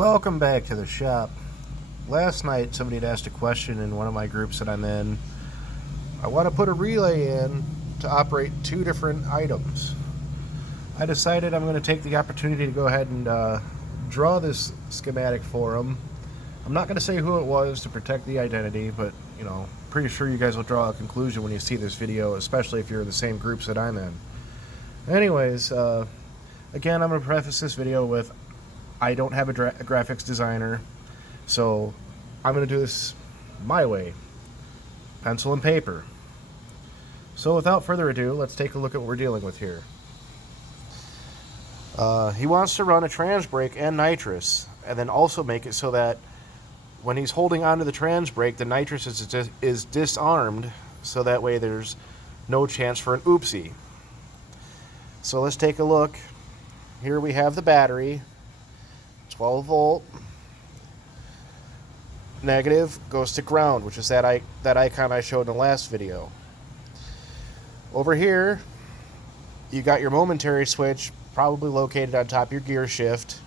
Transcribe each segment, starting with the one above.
Welcome back to the shop. Last night somebody had asked a question in one of my groups that I'm in. I want to put a relay in to operate two different items. I decided I'm going to take the opportunity to go ahead and draw this schematic for them. I'm not going to say who it was to protect the identity, but pretty sure you guys will draw a conclusion when you see this video, especially if you're in the same groups that I'm in. Anyways, again, I'm going to preface this video with I don't have a graphics designer, so I'm going to do this my way, pencil and paper. So without further ado, let's take a look at what we're dealing with here. He wants to run a trans brake and nitrous, and then also make it so that when he's holding onto the trans brake, the nitrous is disarmed, so that way there's no chance for an oopsie. So let's take a look. Here we have the battery. 12 volt, negative goes to ground, which is that icon I showed in the last video. Over here, you got your momentary switch, probably located on top of your gear shift.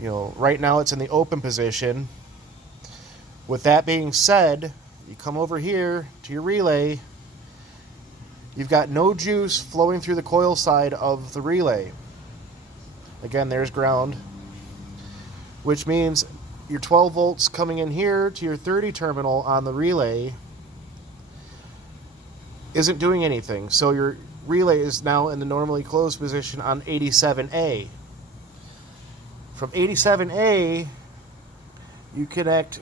Right now it's in the open position. With that being said, you come over here to your relay. You've got no juice flowing through the coil side of the relay. Again, there's ground, which means your 12 volts coming in here to your 30 terminal on the relay isn't doing anything. So your relay is now in the normally closed position on 87A. From 87A, you connect,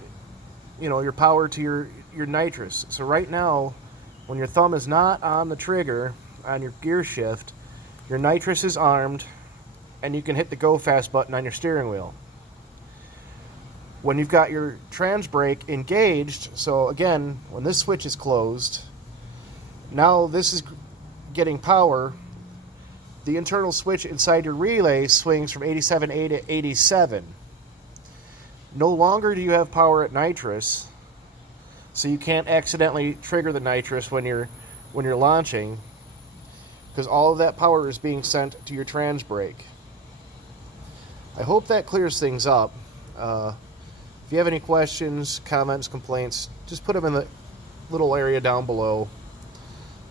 your power to your nitrous. So right now, when your thumb is not on the trigger on your gear shift, your nitrous is armed, and you can hit the go fast button on your steering wheel. When you've got your trans brake engaged, so again, when this switch is closed, now this is getting power. The internal switch inside your relay swings from 87A to 87. No longer do you have power at nitrous, so you can't accidentally trigger the nitrous when you're launching, because all of that power is being sent to your trans brake. I hope that clears things up. If you have any questions, comments, complaints, just put them in the little area down below.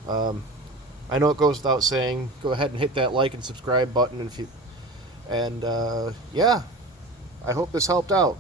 I know it goes without saying, go ahead and hit that like and subscribe button. Yeah, I hope this helped out.